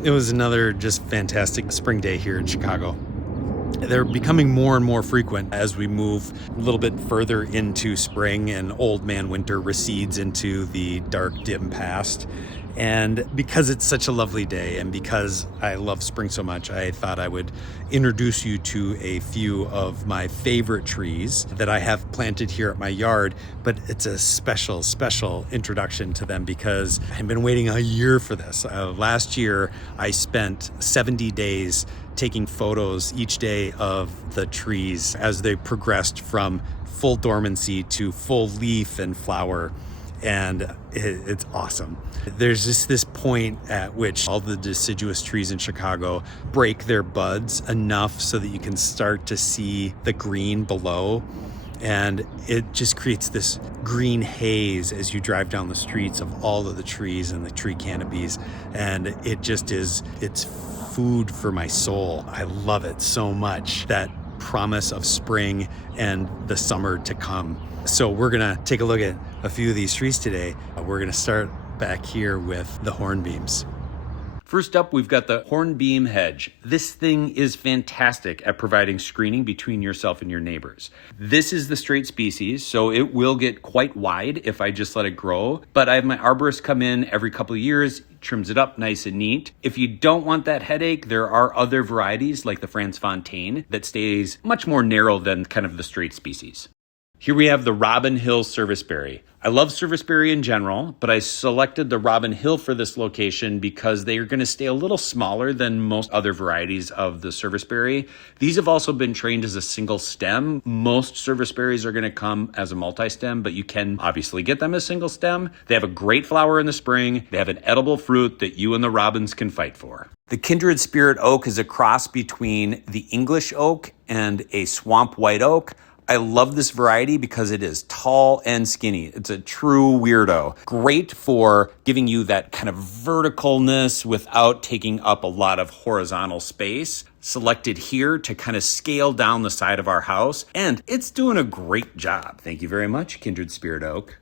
It was another just fantastic spring day here in Chicago. They're becoming more and more frequent as we move a little bit further into spring and old man winter recedes into the dark, dim past. And because it's such a lovely day and because I love spring so much, I thought I would introduce you to a few of my favorite trees that I have planted here at my yard. But it's a special, special introduction to them because I've been waiting a year for this. Last year, I spent 70 days taking photos each day of the trees as they progressed from full dormancy to full leaf and flower. And it's awesome. There's just this point at which all the deciduous trees in Chicago break their buds enough so that you can start to see the green below. And it just creates this green haze as you drive down the streets of all of the trees and the tree canopies. And it just is, it's food for my soul. I love it so much, that promise of spring and the summer to come. So we're gonna take a look at a few of these trees today. We're gonna start back here with the hornbeams. First up, we've got the hornbeam hedge. This thing is fantastic at providing screening between yourself and your neighbors. This is the straight species, so it will get quite wide if I just let it grow. But I have my arborist come in every couple of years, trims it up nice and neat. If you don't want that headache, there are other varieties like the Franz Fontaine that stays much more narrow than kind of the straight species. Here we have the Robin Hill serviceberry. I love serviceberry in general, but I selected the Robin Hill for this location because they are going to stay a little smaller than most other varieties of the serviceberry. These have also been trained as a single stem. Most serviceberries are going to come as a multi-stem, but you can obviously get them as single stem. They have a great flower in the spring. They have an edible fruit that you and the robins can fight for. The kindred spirit oak is a cross between the English oak and a swamp white oak. I love this variety because it is tall and skinny. It's a true weirdo. Great for giving you that kind of verticalness without taking up a lot of horizontal space. Selected here to kind of scale down the side of our house, and it's doing a great job. Thank you very much, kindred spirit oak.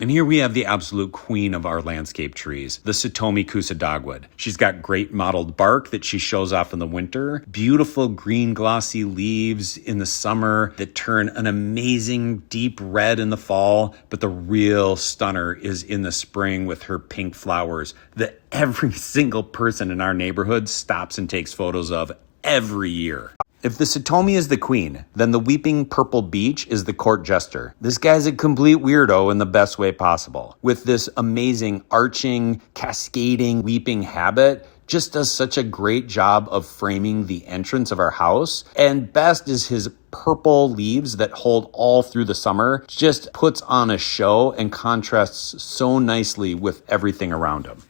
And here we have the absolute queen of our landscape trees, the Satomi Kusa dogwood. She's got great mottled bark that she shows off in the winter, beautiful green glossy leaves in the summer that turn an amazing deep red in the fall, but the real stunner is in the spring with her pink flowers that every single person in our neighborhood stops and takes photos of every year. If the Satomi is the queen, then the weeping purple beech is the court jester. This guy's a complete weirdo in the best way possible. With this amazing arching, cascading, weeping habit, just does such a great job of framing the entrance of our house. And best is his purple leaves that hold all through the summer. Just puts on a show and contrasts so nicely with everything around him.